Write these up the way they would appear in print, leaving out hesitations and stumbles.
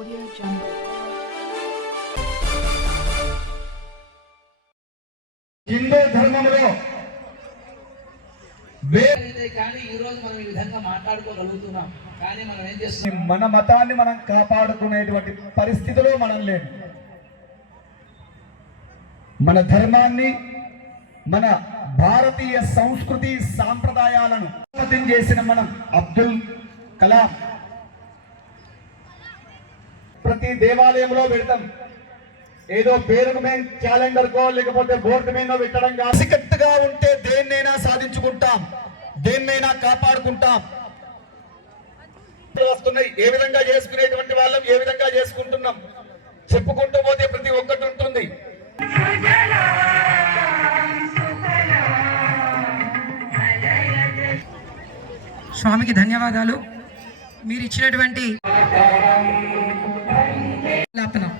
Audio Jungle. Hindu ధర్మంలో కానీ ఈ రోజు మనం ఈ విధంగా మాట్లాడుకోగలుగుతున్నాం. కానీ మనం ఏం చేస్తున్నాం, మన మతాన్ని మనం కాపాడుకునేటువంటి పరిస్థితిలో మనం లేము. మన ధర్మాన్ని, మన భారతీయ సంస్కృతి సాంప్రదాయాలను చేసిన మనం అబ్దుల్ కలాం ప్రతి దేవాలయంలో పెడతాం. ఏదో పేరుకు మేము క్యాలెండర్ కో లేకపోతే బోర్డు మీద పెట్టడం కాసికట్టుగా ఉంటే దేన్నైనా సాధించుకుంటాం, దేన్నైనా కాపాడుకుంటాం. వస్తున్నాయి ఏ విధంగా చేసుకునేటువంటి వాళ్ళం, ఏ విధంగా చేసుకుంటున్నాం చెప్పుకుంటూ పోతే ప్రతి ఒక్కటి ఉంటుంది. స్వామికి ధన్యవాదాలు. మీరు ఇచ్చినటువంటి లాపనం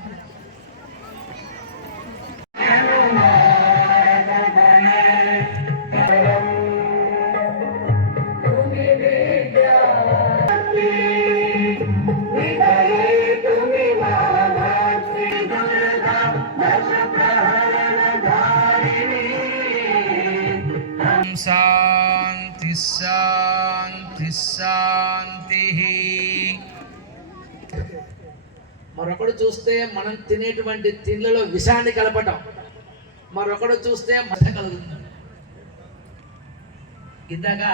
శాంతి శాంతి శాంతి. మరొకడు చూస్తే మనం తినేటువంటి తిండ్లలో విషాన్ని కలపటం, మరొకడు చూస్తే మత కలుగుతుంది. ఇంతగా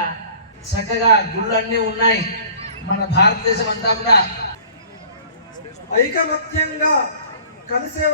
చక్కగా గుళ్ళు అన్నీ ఉన్నాయి. మన భారతదేశం అంతా కూడా ఐకమత్యంగా కలిసే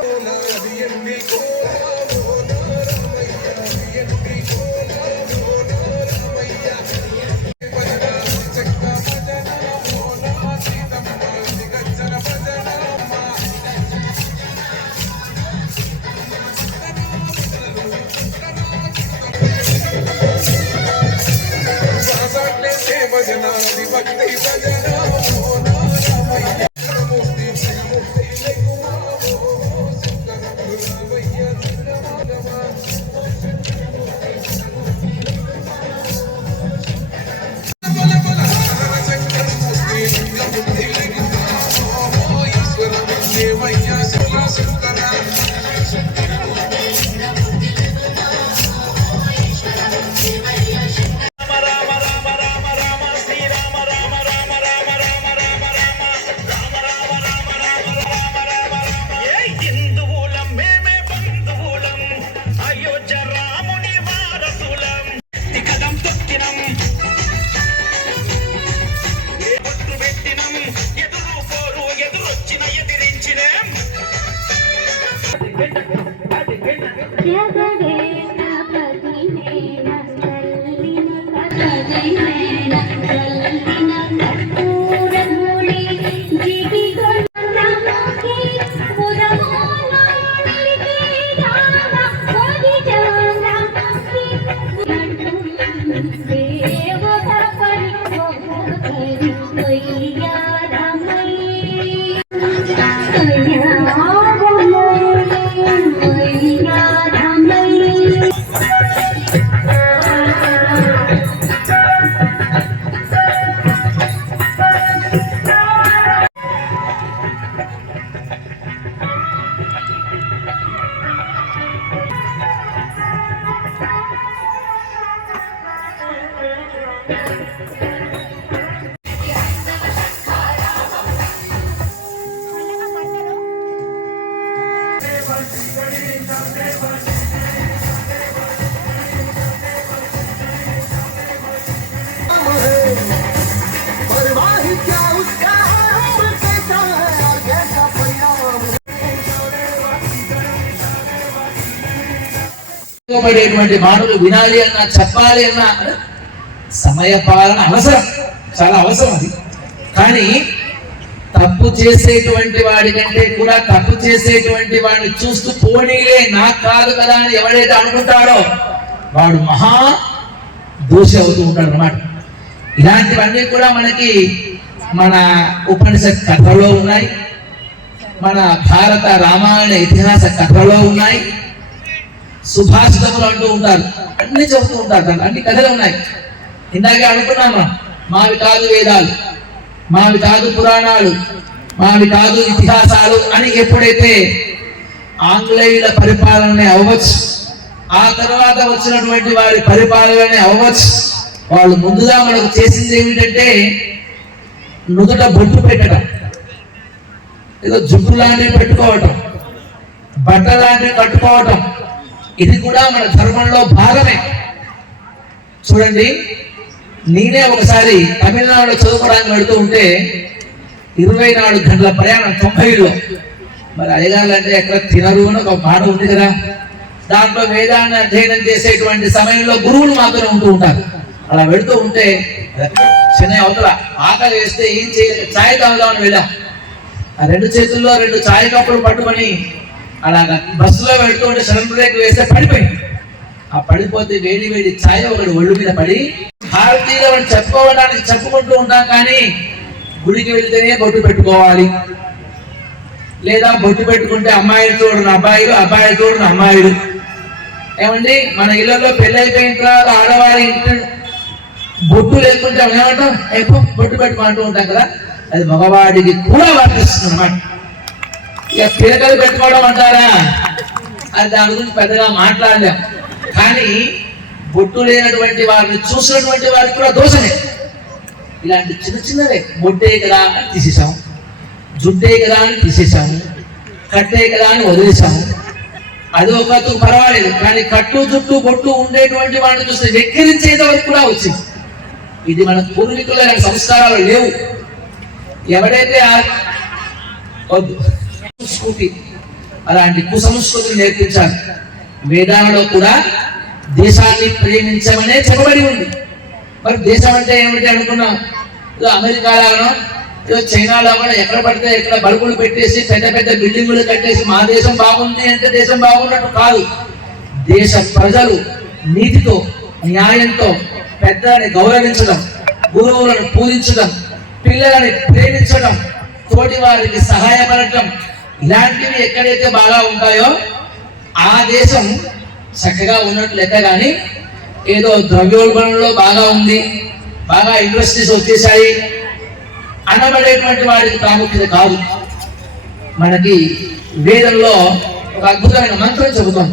మాటలు వినాలి అన్నా, చెప్పాలి అన్నా సమయపాలన అవసరం, చాలా అవసరం అది. కానీ తప్పు చేసేటువంటి వాడి కంటే కూడా తప్పు చేసేటువంటి వాడిని చూస్తూ పోనీలే నాకు కాదు కదా అని ఎవడైతే అనుకుంటాడో వాడు మహా దోషి అవుతూ ఉంటాడు అన్నమాట. ఇలాంటివన్నీ కూడా మనకి మన ఉపనిషత్ కథలో ఉన్నాయి, మన భారత రామాయణ ఇతిహాస కథలో ఉన్నాయి, సుభాషితములు అంటూ ఉంటారు, అన్ని చెబుతూ ఉంటారు, అన్ని కథలు ఉన్నాయి. ఇందాకే అనుకున్నాం, మావి కాదు వేదాలు, మావి కాదు పురాణాలు, మావి కాదు ఇతిహాసాలు అని ఎప్పుడైతే ఆంగ్లేయుల పరిపాలన అవ్వచ్చు, ఆ తర్వాత వచ్చినటువంటి వారి పరిపాలన అవ్వచ్చు, వాళ్ళు ముందుగా మనకు చేసింది ఏమిటంటే నుదుట బొట్టు పెట్టడం, ఏదో జుట్టు లాంటివి పెట్టుకోవటం, బట్ట లాంటివి కట్టుకోవటం, ఇది కూడా మన ధర్మంలో భాగమే. చూడండి, నేనే ఒకసారి తమిళనాడులో చదువుకోవడానికి వెళుతూ ఉంటే 24 గంటల ప్రయాణం 90లో, మరి అయ్యగారులు అంటే ఎక్కడ తినరు అని ఒక మాట ఉంది కదా, దాంట్లో వేదాన్ని అధ్యయనం చేసేటువంటి సమయంలో గురువులు మాత్రమే ఉంటూ ఉంటారు. అలా వెళుతూ ఉంటే చెన్నై అవతల ఆకలి వేస్తే ఏం చేయలేదు, ఛాయ్ తాగుదామని వెళ్ళాం. ఆ 2 చేతుల్లో 2 ఛాయ్ కప్పులు పట్టుకొని అలాగా బస్సులో వెళుతూ ఉంటే సడన్ బ్రేక్ వేస్తే పడిపోయింది. ఆ పడిపోతే వేడి వేడి ఛాయ్ ఒకటి ఒళ్ళు మీద పడి, భారతీయులు అని చెప్పుకోవడానికి చెప్పుకుంటూ ఉంటాం, కానీ గుడికి వెళితేనే బొట్టు పెట్టుకోవాలి, లేదా బొట్టు పెట్టుకుంటే అమ్మాయిలు చూడని అబ్బాయిలు, అబ్బాయిలు చూడని అమ్మాయిలు. ఏమండి, మన ఇళ్లలో పెళ్లి అయిపోయిన తర్వాత ఆడవారి ఇంటి బొట్టు లేకుంటే ఏమంటాం, ఎప్పుడు బొట్టు పెట్టుకుంటూ ఉంటాం కదా, అది మగవాడికి కూడా వర్తిస్తుంది అన్నమాట. ఇక పిలకలు పెట్టుకోవడం అంటారా, అది దాని గురించి పెద్దగా మాట్లాడలేం. కానీ బొట్టు లేనటువంటి వారిని చూసినటువంటి వారికి కూడా దోషమే. ఇలాంటి చిన్న చిన్నవే, బొట్టే కదా అని తీసేసాము, జుట్టే కదా అని తీసేసాము, కట్టే కదా అని వదిలేసాము. అది ఒకరికి పర్వాలేదు, కానీ కట్టు జుట్టు బొట్టు ఉండేటువంటి వాడిని చూస్తే వెక్కిరించేది వరకు కూడా వచ్చింది. ఇది మన పూర్వీకుల సంస్కారాలు లేవు. ఎవడైతే వద్దు సంస్కృతి, అలాంటి కుసంస్కృతిని నేర్పించాలి. వేదాలలో కూడా దేశాన్ని ప్రేమించమనే చెప్పబడి ఉంది. మరి దేశం అంటే ఏమిటి అనుకున్నాం, ఏదో అమెరికాలోనో ఏదో చైనాలో కూడా ఎక్కడ పడితే ఎక్కడ బల్బులు పెట్టేసి పెద్ద పెద్ద బిల్డింగులు కట్టేసి మా దేశం బాగుంది అంటే దేశం బాగున్నట్టు కాదు. దేశ ప్రజలు నీతితో న్యాయంతో పెద్దలని గౌరవించడం, గురువులను పూజించడం, పిల్లలని ప్రేమించడం, తోటి వారికి సహాయపడటం, ఇలాంటివి ఎక్కడైతే బాగా ఉంటాయో ఆ దేశం చక్కగా ఉన్నట్టు లెక్క. కానీ ఏదో ద్రవ్యోల్బణంలో బాగా ఉంది, బాగా ఇండస్ట్రీస్ వచ్చేసాయి అనబడేటువంటి వాడికి ప్రాముఖ్యత కాదు. మనకి వేదంలో ఒక అద్భుతమైన మంత్రం చెబుతాం.